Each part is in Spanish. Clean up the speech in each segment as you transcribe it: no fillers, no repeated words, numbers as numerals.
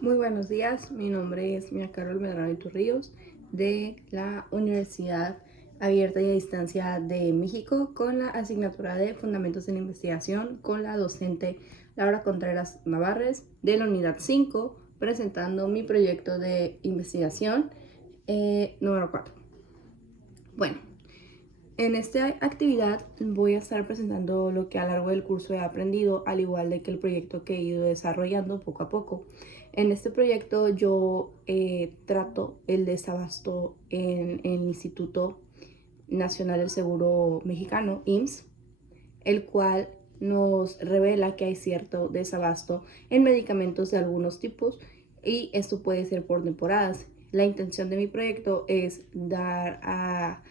Muy buenos días, mi nombre es Mia Carol Medrano Ríos de la Universidad Abierta y a Distancia de México con la asignatura de Fundamentos en Investigación con la docente Laura Contreras Navarres de la Unidad 5 presentando mi proyecto de investigación número 4. Bueno, en esta actividad voy a estar presentando lo que a lo largo del curso he aprendido, al igual de que el proyecto que he ido desarrollando poco a poco. En este proyecto yo trato el desabasto en el Instituto Nacional del Seguro Mexicano, IMSS, el cual nos revela que hay cierto desabasto en medicamentos de algunos tipos y esto puede ser por temporadas. La intención de mi proyecto es dar a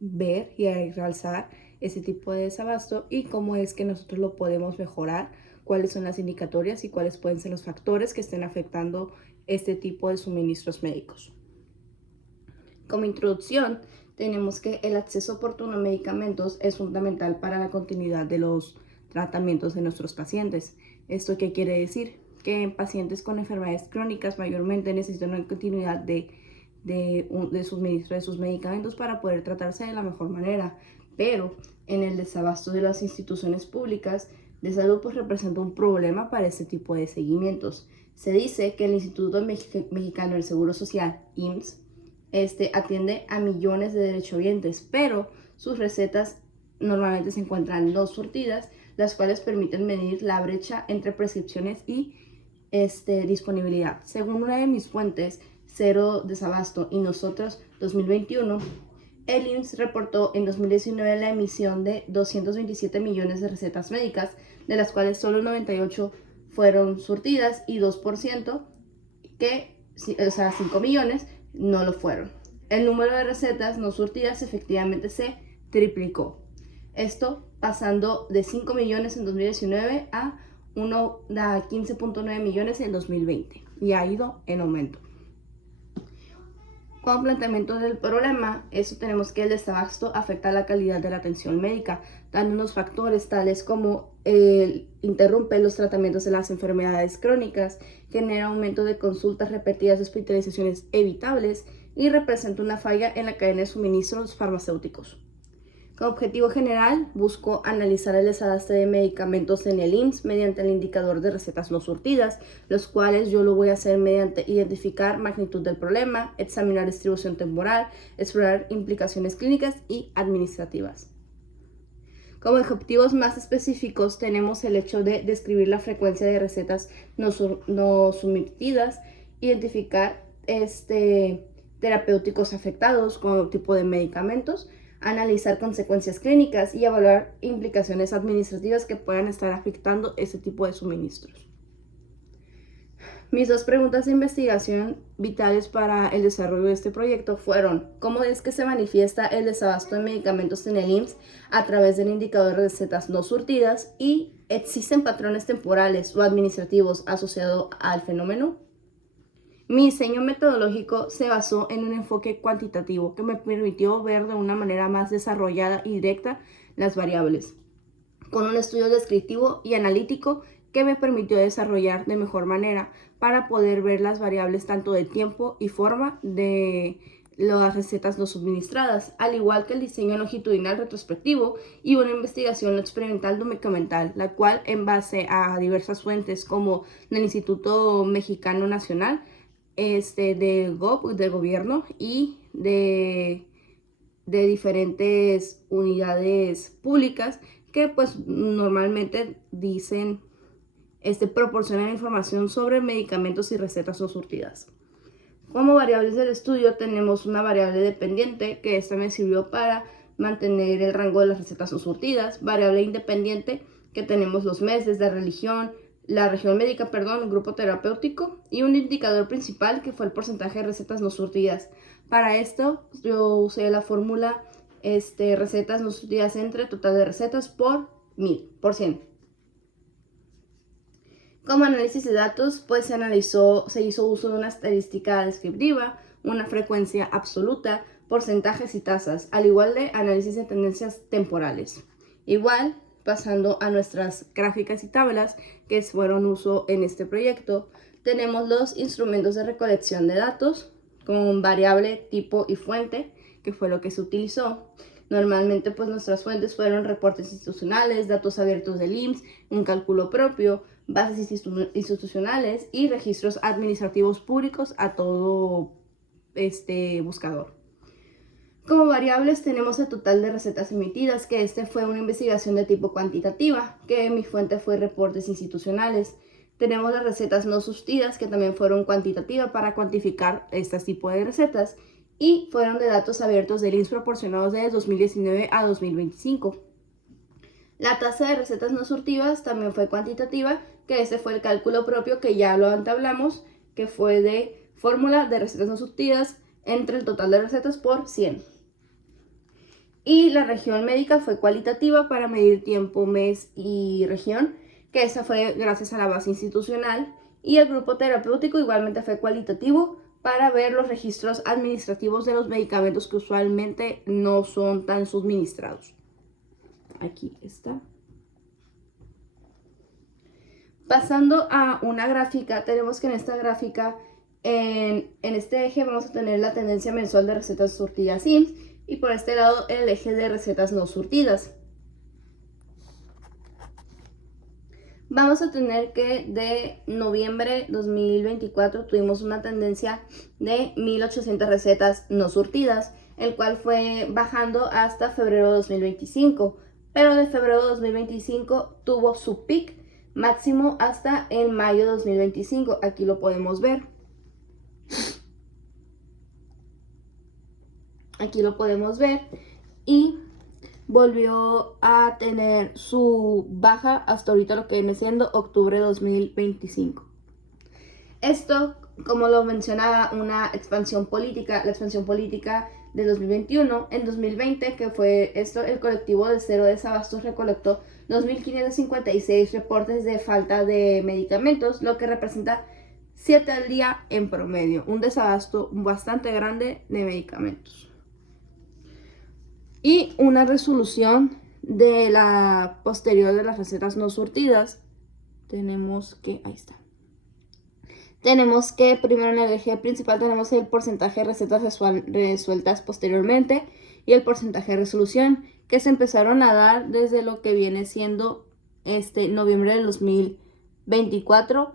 ver y a realzar ese tipo de desabasto y cómo es que nosotros lo podemos mejorar, cuáles son las indicatorias y cuáles pueden ser los factores que estén afectando este tipo de suministros médicos. Como introducción, tenemos que el acceso oportuno a medicamentos es fundamental para la continuidad de los tratamientos de nuestros pacientes. ¿Esto qué quiere decir? Que en pacientes con enfermedades crónicas mayormente necesitan una continuidad de suministro de sus medicamentos para poder tratarse de la mejor manera, pero en el desabasto de las instituciones públicas de salud pues representa un problema para este tipo de seguimientos. Se dice que el Instituto Mexicano del Seguro Social, IMSS, atiende a millones de derechohabientes, pero sus recetas normalmente se encuentran no surtidas, las cuales permiten medir la brecha entre prescripciones y disponibilidad. Según una de mis fuentes, Cero Desabasto y Nosotros 2021, el IMSS reportó en 2019 la emisión de 227 millones de recetas médicas, de las cuales solo 98 fueron surtidas y 2%, o sea, 5 millones, no lo fueron. El número de recetas no surtidas efectivamente se triplicó. Esto pasando de 5 millones en 2019 a 15.9 millones en 2020 y ha ido en aumento. Como planteamiento del problema, eso tenemos que el desabasto afecta la calidad de la atención médica, dando unos factores tales como interrumpe los tratamientos de las enfermedades crónicas, genera aumento de consultas repetidas de hospitalizaciones evitables y representa una falla en la cadena de suministros farmacéuticos. Como objetivo general, busco analizar el desabasto de medicamentos en el IMSS mediante el indicador de recetas no surtidas, los cuales yo lo voy a hacer mediante identificar magnitud del problema, examinar distribución temporal, explorar implicaciones clínicas y administrativas. Como objetivos más específicos tenemos el hecho de describir la frecuencia de recetas no surtidas, identificar terapéuticos afectados como tipo de medicamentos, analizar consecuencias clínicas y evaluar implicaciones administrativas que puedan estar afectando ese tipo de suministros. Mis dos preguntas de investigación vitales para el desarrollo de este proyecto fueron: ¿cómo es que se manifiesta el desabasto de medicamentos en el IMSS a través del indicador de recetas no surtidas? ¿Y existen patrones temporales o administrativos asociados al fenómeno? Mi diseño metodológico se basó en un enfoque cuantitativo que me permitió ver de una manera más desarrollada y directa las variables, con un estudio descriptivo y analítico que me permitió desarrollar de mejor manera para poder ver las variables tanto de tiempo y forma de las recetas no suministradas, al igual que el diseño longitudinal retrospectivo y una investigación experimental documental, la cual en base a diversas fuentes como el Instituto Mexicano Nacional, del gobierno y de diferentes unidades públicas que pues normalmente dicen proporcionan información sobre medicamentos y recetas no surtidas. Como variables del estudio tenemos una variable dependiente, que esta me sirvió para mantener el rango de las recetas no surtidas, variable independiente, que tenemos los meses de religión, la región médica, un grupo terapéutico, y un indicador principal que fue el porcentaje de recetas no surtidas. Para esto yo usé la fórmula recetas no surtidas entre total de recetas por 1000, por 100. Como análisis de datos, pues se hizo uso de una estadística descriptiva, una frecuencia absoluta, porcentajes y tasas, al igual de análisis de tendencias temporales. Igual, pasando a nuestras gráficas y tablas que fueron uso en este proyecto, tenemos los instrumentos de recolección de datos con variable, tipo y fuente, que fue lo que se utilizó. Normalmente pues nuestras fuentes fueron reportes institucionales, datos abiertos del IMSS, un cálculo propio, bases institucionales y registros administrativos públicos a todo buscador. Como variables tenemos el total de recetas emitidas, que fue una investigación de tipo cuantitativa, que mi fuente fue reportes institucionales. Tenemos las recetas no surtidas, que también fueron cuantitativas para cuantificar este tipo de recetas, y fueron de datos abiertos del IMSS proporcionados de 2019 a 2025. La tasa de recetas no surtidas también fue cuantitativa, que fue el cálculo propio que ya lo entablamos, que fue de fórmula de recetas no surtidas entre el total de recetas por 100. Y la región médica fue cualitativa para medir tiempo, mes y región, que esa fue gracias a la base institucional. Y el grupo terapéutico igualmente fue cualitativo para ver los registros administrativos de los medicamentos que usualmente no son tan suministrados. Aquí está. Pasando a una gráfica, tenemos que en esta gráfica, en este eje vamos a tener la tendencia mensual de recetas surtidas IMSS y por este lado el eje de recetas no surtidas. Vamos a tener que de noviembre 2024 tuvimos una tendencia de 1.800 recetas no surtidas, el cual fue bajando hasta febrero de 2025, pero de febrero de 2025 tuvo su pic máximo hasta en mayo de 2025, aquí lo podemos ver. Aquí lo podemos ver y volvió a tener su baja hasta ahorita, lo que viene siendo octubre de 2025. Esto, como lo mencionaba, una expansión política, la expansión política de 2021. En 2020, que fue esto, el colectivo de Cero Desabastos recolectó 2.556 reportes de falta de medicamentos, lo que representa 7 al día en promedio, un desabasto bastante grande de medicamentos. Y una resolución de la posterior de las recetas no surtidas, tenemos que, ahí está. Tenemos que primero en el eje principal tenemos el porcentaje de recetas resueltas posteriormente y el porcentaje de resolución, que se empezaron a dar desde lo que viene siendo noviembre del 2024.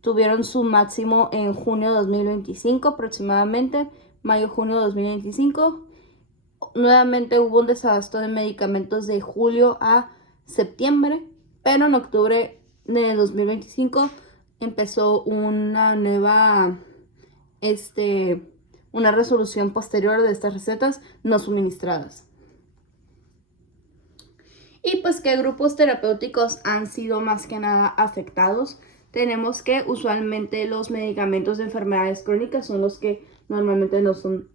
Tuvieron su máximo en junio de 2025 aproximadamente, mayo-junio de 2025. Nuevamente hubo un desabasto de medicamentos de julio a septiembre, pero en octubre de 2025 empezó una nueva, una resolución posterior de estas recetas no suministradas. Y pues, ¿qué grupos terapéuticos han sido más que nada afectados? Tenemos que usualmente los medicamentos de enfermedades crónicas son los que normalmente no son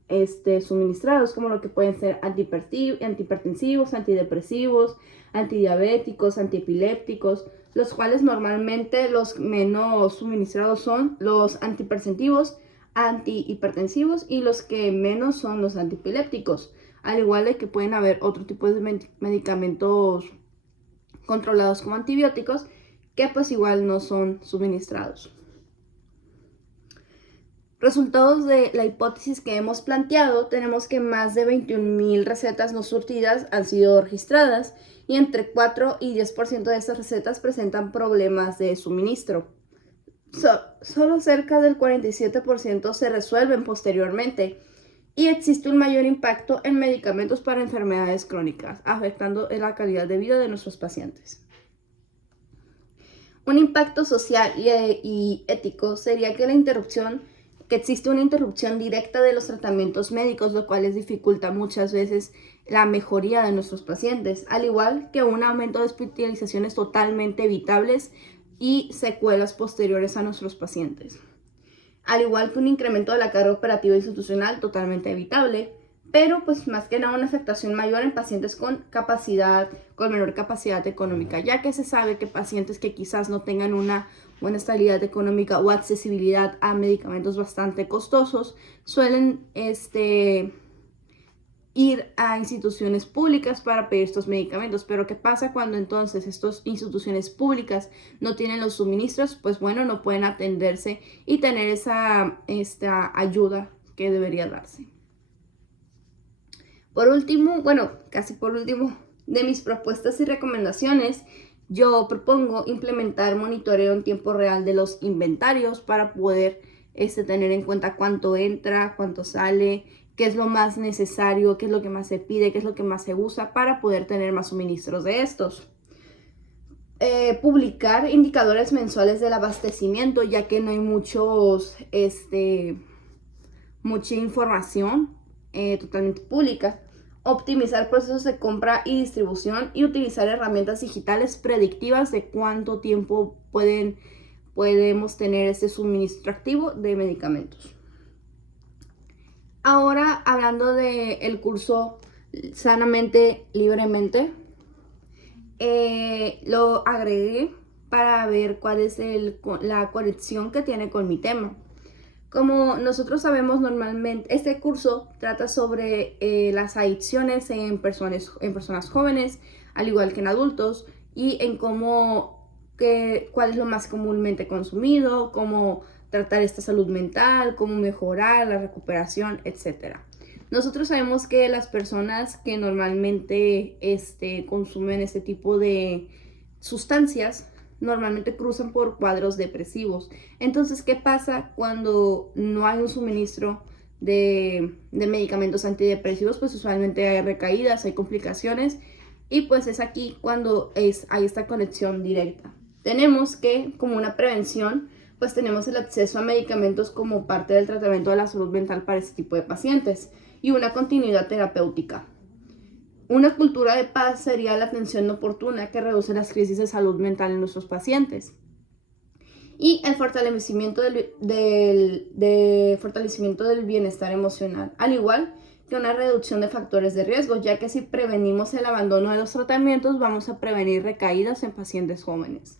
suministrados, como lo que pueden ser antihipertensivos, antidepresivos, antidiabéticos, antiepilépticos, los cuales normalmente los menos suministrados son los antihipertensivos, antihipertensivos, y los que menos son los antiepilépticos, al igual de que pueden haber otro tipo de medicamentos controlados como antibióticos que pues igual no son suministrados. Resultados de la hipótesis que hemos planteado, tenemos que más de 21.000 recetas no surtidas han sido registradas y entre 4 y 10% de estas recetas presentan problemas de suministro. Solo cerca del 47% se resuelven posteriormente y existe un mayor impacto en medicamentos para enfermedades crónicas, afectando la calidad de vida de nuestros pacientes. Un impacto social y ético sería que existe una interrupción directa de los tratamientos médicos, lo cual les dificulta muchas veces la mejoría de nuestros pacientes, al igual que un aumento de hospitalizaciones totalmente evitables y secuelas posteriores a nuestros pacientes. Al igual que un incremento de la carga operativa institucional totalmente evitable, pero pues más que nada una afectación mayor en pacientes con menor capacidad económica, ya que se sabe que pacientes que quizás no tengan una buena estabilidad económica o accesibilidad a medicamentos bastante costosos suelen ir a instituciones públicas para pedir estos medicamentos. Pero ¿qué pasa cuando entonces estas instituciones públicas no tienen los suministros? Pues bueno, no pueden atenderse y tener esta ayuda que debería darse. Por último, bueno, casi por último, de mis propuestas y recomendaciones, yo propongo implementar monitoreo en tiempo real de los inventarios para poder tener en cuenta cuánto entra, cuánto sale, qué es lo más necesario, qué es lo que más se pide, qué es lo que más se usa para poder tener más suministros de estos. Publicar indicadores mensuales del abastecimiento, ya que no hay mucha información totalmente pública. Optimizar procesos de compra y distribución y utilizar herramientas digitales predictivas de cuánto tiempo podemos tener este suministro activo de medicamentos. Ahora, hablando del curso Sanamente, Libremente, lo agregué para ver cuál es la conexión que tiene con mi tema. Como nosotros sabemos, normalmente este curso trata sobre las adicciones en personas jóvenes, al igual que en adultos, y en cuál es lo más comúnmente consumido, cómo tratar esta salud mental, cómo mejorar la recuperación, etc. Nosotros sabemos que las personas que normalmente consumen este tipo de sustancias normalmente cruzan por cuadros depresivos. Entonces, ¿qué pasa cuando no hay un suministro de medicamentos antidepresivos? Pues usualmente hay recaídas, hay complicaciones, y pues es aquí cuando hay esta conexión directa. Tenemos que, como una prevención, pues tenemos el acceso a medicamentos como parte del tratamiento de la salud mental para este tipo de pacientes y una continuidad terapéutica. Una cultura de paz sería la atención oportuna que reduce las crisis de salud mental en nuestros pacientes. Y el fortalecimiento del bienestar emocional, al igual que una reducción de factores de riesgo, ya que si prevenimos el abandono de los tratamientos, vamos a prevenir recaídas en pacientes jóvenes.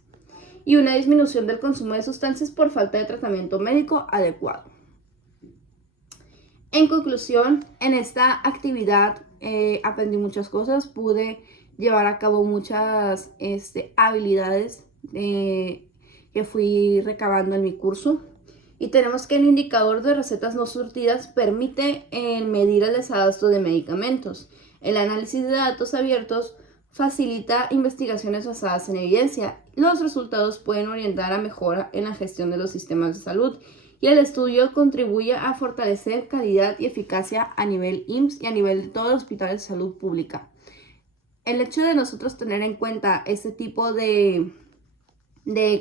Y una disminución del consumo de sustancias por falta de tratamiento médico adecuado. En conclusión, en esta actividad aprendí muchas cosas, pude llevar a cabo muchas habilidades que fui recabando en mi curso. Y tenemos que el indicador de recetas no surtidas permite medir el desabasto de medicamentos. El análisis de datos abiertos facilita investigaciones basadas en evidencia. Los resultados pueden orientar a mejora en la gestión de los sistemas de salud. Y el estudio contribuye a fortalecer calidad y eficacia a nivel IMSS y a nivel de todos los hospitales de salud pública. El hecho de nosotros tener en cuenta este tipo de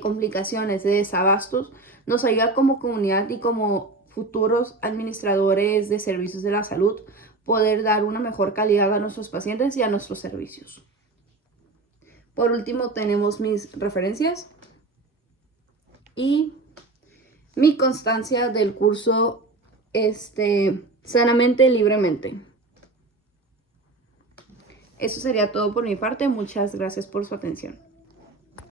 complicaciones, de desabastos, nos ayuda como comunidad y como futuros administradores de servicios de la salud poder dar una mejor calidad a nuestros pacientes y a nuestros servicios. Por último, tenemos mis referencias y mi constancia del curso Sanamente, Libremente. Eso sería todo por mi parte. Muchas gracias por su atención.